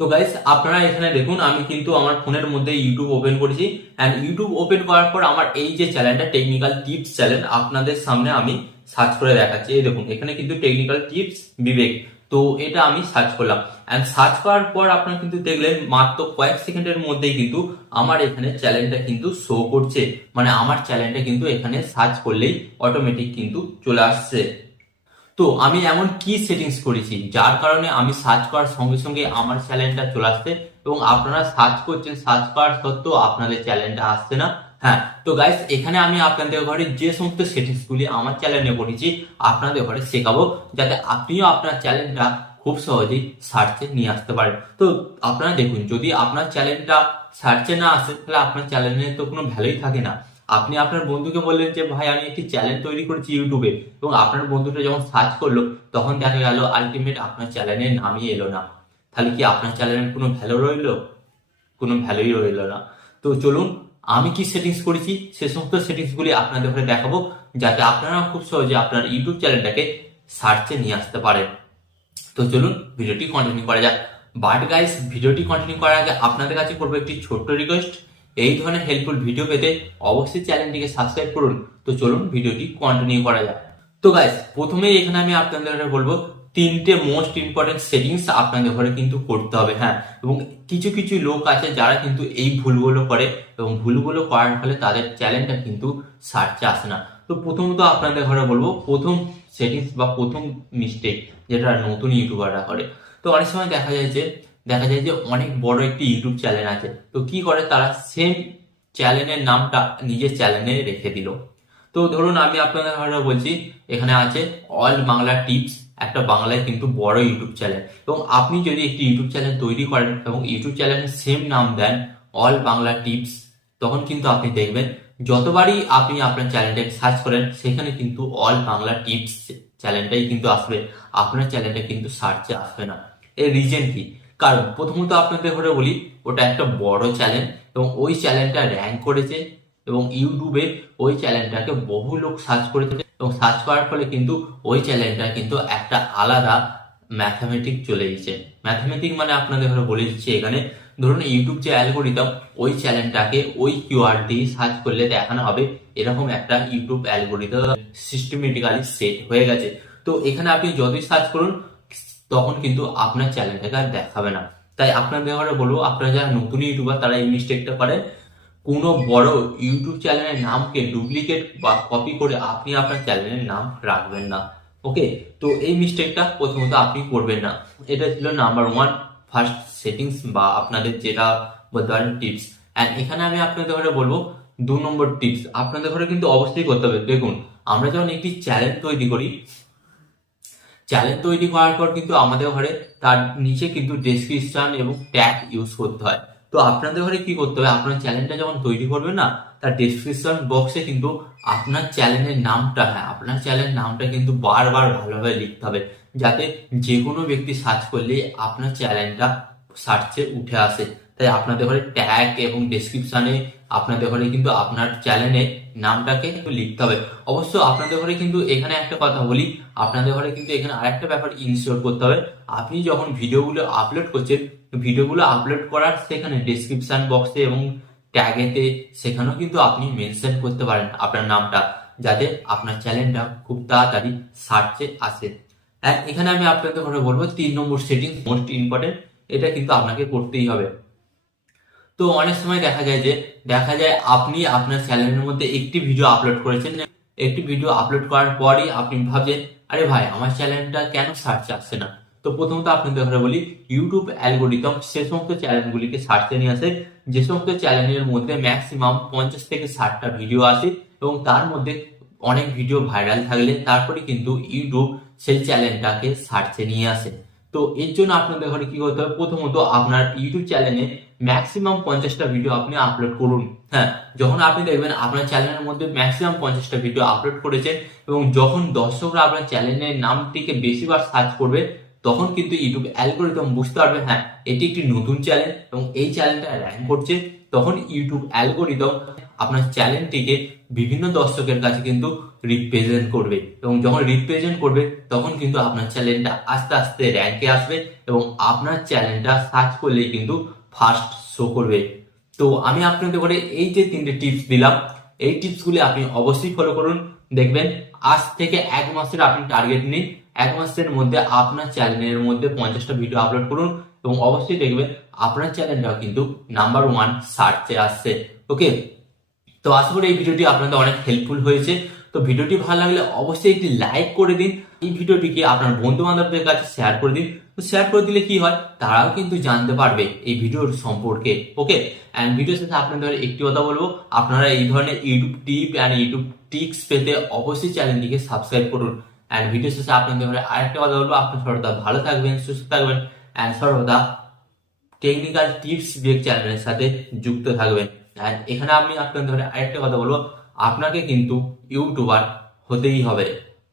তো গাইস আপনারা এখানে দেখুন আমি কিন্তু আমার ফোনের মধ্যে ইউটিউব ওপেন করেছি এন্ড ইউটিউব ওপেন করার পর আমার এই যে চ্যানেলটা টেকনিক্যাল টিপস চ্যানেল আপনাদের সামনে আমি সার্চ করে দেখাচ্ছি। এই দেখুন এখানে কিন্তু টেকনিক্যাল টিপস বিবেক, তো এটা আমি সার্চ করলাম এন্ড সার্চ করার পর আপনারা কিন্তু দেখলেন মাত্র কয়েক সেকেন্ডের মধ্যেই কিন্তু আমার এখানে চ্যানেলটা কিন্তু শো করছে, মানে আমার চ্যানেলটা কিন্তু এখানে সার্চ করলেই অটোমেটিক কিন্তু চলে আসছে। তো আমি এমন কি সেটিংস করেছি যার কারণে আমি সার্চ করার সঙ্গে সঙ্গে আমার চ্যানেলটা চলে আসছে এবং আপনারা সার্চ করছেন, সার্চ করার সত্ত্বেও আপনাদের চ্যানেলটা আসছে না। হ্যাঁ, তো গাইস এখানে আমি আপনাদের ঘরে যে সমস্ত সেটিংস গুলি আমার চ্যানেলে করেছি আপনাদের ঘরে শেখাবো, যাতে আপনিও আপনার চ্যানেলটা খুব সহজেই সার্চে নিয়ে আসতে পারেন। তো আপনারা দেখুন, যদি আপনার চ্যানেলটা সার্চে না আসে তাহলে আপনার চ্যানেলের তো কোনো ভ্যালুই থাকে না। আপনি আপনার বন্ধুকে বললেন যে ভাই আমি একটি চ্যানেল তৈরি করেছি ইউটিউবে, এবং আপনার বন্ধুটা যখন সার্চ করলো তখন দেখা গেল আলটিমেট আপনার চ্যানেলের নামই এলো না, তাহলে কি আপনার চ্যানেলের কোনো ভ্যালু রইলো? কোনো ভ্যালুই রইলো না। তো চলুন আমি কি সেটিংস করেছি সে সমস্ত সেটিংস গুলি আপনাদের ঘরে দেখাবো, যাতে আপনারা খুব সহজে আপনার ইউটিউব চ্যানেলটাকে সার্চে নিয়ে আসতে পারেন। তো চলুন ভিডিওটি কন্টিনিউ করা যাক। বাট গাইস, ভিডিওটি কন্টিনিউ করার আগে আপনাদের কাছে করবো একটি ছোট্ট রিকোয়েস্ট, এই ধরনের হেল্পফুল ভিডিও পেতে অবশ্যই চ্যানেলটিকে সাবস্ক্রাইব করুন। তো চলুন ভিডিওটি কন্টিনিউ করা যাক। তো গাইস প্রথমেই এখানে আমি আপনাদের বলবো তিনটে মোস্ট ইম্পর্টেন্ট সেটিংস আপনাদের ঘরে কিন্তু করতে হবে। হ্যাঁ, এবং কিছু কিছু লোক আছে যারা কিন্তু এই ভুলগুলো করে এবং ভুলগুলো করার ফলে তাদের চ্যানেলটা কিন্তু সার্চে আসে না। তো প্রথমত আপনাদের ঘরে বলবো প্রথম সেটিংস বা প্রথম মিস্টেক যেটা নতুন ইউটিউবাররা করে। তো অনেক সময় দেখা যায় যে অনেক বড় একটি ইউটিউব চ্যানেল আছে, তো কি করে তারা সেম চ্যানেলের নামটা নিজের চ্যানেলে রেখে দিল। তো ধরুন আমি আপনাদের ঘরে বলছি এখানে আছে অল বাংলা টিপস, একটা বাংলায় কিন্তু বড় ইউটিউব চ্যানেল, এবং আপনি যদি একটি ইউটিউব চ্যানেল তৈরি করেন এবং ইউটিউব চ্যানেলের সেম নাম দেন অল বাংলা টিপস, তখন কিন্তু আপনি দেখবেন যতবারই আপনি আপনার চ্যানেলটাকে সার্চ করেন সেখানে কিন্তু অল বাংলা টিপস চ্যানেলটাই কিন্তু আসবে, আপনার চ্যানেলটা কিন্তু সার্চে আসবে না। এর রিজন কি? কারণ প্রথমত আপনাদের ঘরে বলি ওটা একটা বড় চ্যানেল এবং ওই চ্যানেলটা র্যাঙ্ক করেছে এবং ইউটিউবে ওই চ্যানেলটাকে বহু লোক সার্চ করেছে এবং সার্চ করার ফলে কিন্তু ওই চ্যানেলটা কিন্তু একটা আলাদা ম্যাথামেটিক চলে গেছে। ম্যাথামেটিক মানে আপনাদের ঘরে বলে দিচ্ছি এখানে, ধরুন ইউটিউব যে অ্যালগোরিদম ওই চ্যানেলটাকে ওই কিওয়ার্ড দিয়ে সার্চ করলে দেখানো হবে, এরকম একটা ইউটিউব অ্যালগোরিদম সিস্টেমেটিক্যালি সেট হয়ে গেছে। তো এখানে আপনি যতই সার্চ করুন তখন কিন্তু আপনার চ্যানেলটাকে আর দেখাবে না। তাই আপনাদের ঘরে বলবো আপনারা যারা নতুন ইউটিউবার তারা এই মিস্টেকটা করেন, কোনো বড় ইউটিউব চ্যানেলের নামকে ডুপ্লিকেট বা কপি করে আপনি আপনার চ্যানেলের নাম রাখবেন না। ওকে, তো এই মিস্টেকটা প্রথমত আপনি করবেন না। এটা ছিল নাম্বার ওয়ান ফার্স্ট সেটিংস বা আপনাদের যেটা বলতে পারেন টিপস। অ্যান্ড এখানে আমি আপনাদের ঘরে বলবো 2 নম্বর টিপস আপনাদের ঘরে কিন্তু অবশ্যই করতে হবে। দেখুন আমরা যখন একটি চ্যানেল তৈরি করি, চ্যানেল তৈরি করার পর কিন্তু আমাদের ঘরে তার নিচে কিন্তু ডেসক্রিপশন এবং ট্যাগ ইউজ করতে হয়। তো আপনাদের ঘরে কি করতে হবে, আপনার চ্যানেলটা যখন তৈরি করবেন না তার ডেসক্রিপশন বক্সে কিন্তু আপনার চ্যানেলের নামটা, হ্যাঁ আপনার চ্যানেলের নামটা কিন্তু বারবার ভালোভাবে লিখতে হবে, যাতে যে কোনো ব্যক্তি সার্চ করলে আপনার চ্যানেলটা সার্চে উঠে আসে। তাই আপনাদের ঘরে ট্যাগ এবং ডেসক্রিপশনে আপনাদের ঘরে কিন্তু আপনার চ্যানেলের নামটাকে লিখতে হবে। অবশ্য আপনাদের ঘরে কিন্তু এখানে একটা কথা বলি, আপনাদের ঘরে কিন্তু এখানে আরেকটা ব্যাপার ইনস্টল করতে হবে। আপনি যখন ভিডিওগুলো আপলোড করছেন, ভিডিওগুলো আপলোড করার সেখানে ডেসক্রিপশন বক্সে এবং ট্যাগেতে সেখানেও কিন্তু আপনি মেনশন করতে পারেন আপনার নামটা, যাতে আপনার চ্যানেলটা খুব তাড়াতাড়ি সার্চে আসে। এখানে আমি আপনাদের ঘরে বলবো 3 নম্বর সেটিং মোস্ট ইম্পর্টেন্ট, এটা কিন্তু আপনাকে করতেই হবে। তো অনেক সময় দেখা যায় আপনি আপনার চ্যানেলের মধ্যে একটি ভিডিও আপলোড করেছেন, একটি ভিডিও আপলোড করার পরই আপনি ভাবছেন আরে ভাই আমার চ্যানেলটা কেন সার্চে আসছে না। তো প্রথমত আপনাদের ঘরে বলি ইউটিউব অ্যালগোরিদম সে সমস্ত চ্যানেলগুলিকে সার্চে নিয়ে আসে যে সমস্ত চ্যানেলের মধ্যে ম্যাক্সিমাম 50 থেকে 60টা ভিডিও আসে এবং তার মধ্যে অনেক ভিডিও ভাইরাল থাকলে তারপরে কিন্তু ইউটিউব সেই চ্যানেলটাকে সার্চে নিয়ে আসে। তো এর জন্য আপনাদের ঘরে কি করতে হবে, প্রথমত আপনার ইউটিউব চ্যানেলে ম্যাক্সিমাম 50টা ভিডিও আপনি আপলোড করুন। হ্যাঁ, যখন আপনি দেখবেন আপনার চ্যানেলের মধ্যে ম্যাক্সিমাম 50টা ভিডিও আপলোড করেছেন এবং যখন দর্শকরা আপনার চ্যানেলের নামটিকে বেশিবার সার্চ করবে তখন কিন্তু ইউটিউব অ্যালগোরিদম বুঝতে পারবে হ্যাঁ এটি একটি নতুন চ্যানেল এবং এই চ্যানেলটা র্যাঙ্ক করছে। তখন ইউটিউব অ্যালগোরিদম আপনার চ্যানেলটিকে বিভিন্ন দর্শকের কাছে কিন্তু রিপ্রেজেন্ট করবে, এবং যখন রিপ্রেজেন্ট করবে তখন কিন্তু আপনার চ্যানেলটা আস্তে আস্তে র্যাঙ্কে আসবে এবং আপনার চ্যানেলটা সার্চ করলেই কিন্তু ফার্স্ট শো করবে। তো আমি আপনাদের করে এই যে 3টে টিপস দিলাম, এই টিপসগুলি আপনি অবশ্যই ফলো করুন। দেখবেন আজ থেকে 1 মাসের আপনি টার্গেট নিন, 1 মাসের মধ্যে আপনার চ্যানেলের মধ্যে 50টা ভিডিও আপলোড করুন এবং অবশ্যই দেখবেন আপনার চ্যানেলটা কিন্তু নাম্বার 1 সার্চে আসছে। ওকে, তো আশা করি এই ভিডিওটি আপনাদের অনেক হেল্পফুল হয়েছে। তো ভিডিওটি ভালো লাগলে অবশ্যই একটি লাইক করে দিন, এই ভিডিওটিকে আপনার বন্ধু বান্ধবদের কাছে শেয়ার করে দিন। তো শেয়ার করে দিলে কি হয়, তারাও কিন্তু জানতে পারবে এই ভিডিওর সম্পর্কে। ওকে, অ্যান্ড ভিডিওর শেষে আপনাদের একটি কথা বলবো, আপনারা এই ধরনের YouTube tip and YouTube tricks পেতে অবশ্যই চ্যানেলটিকে সাবস্ক্রাইব করুন। অ্যান্ড ভিডিও শেষে আপনাদের আরেকটা কথা বলবো, আপনার সর্বদা ভালো থাকবেন, সুস্থ থাকবেন অ্যান্ড সর্বদা টেকনিক্যাল টিপস ব্রেক চ্যানেলের সাথে যুক্ত থাকবেন। আর এখানে আমি আপনাদের আরেকটা কথা বলবো, আপনাকে কিন্তু ইউটিউবার হতেই হবে।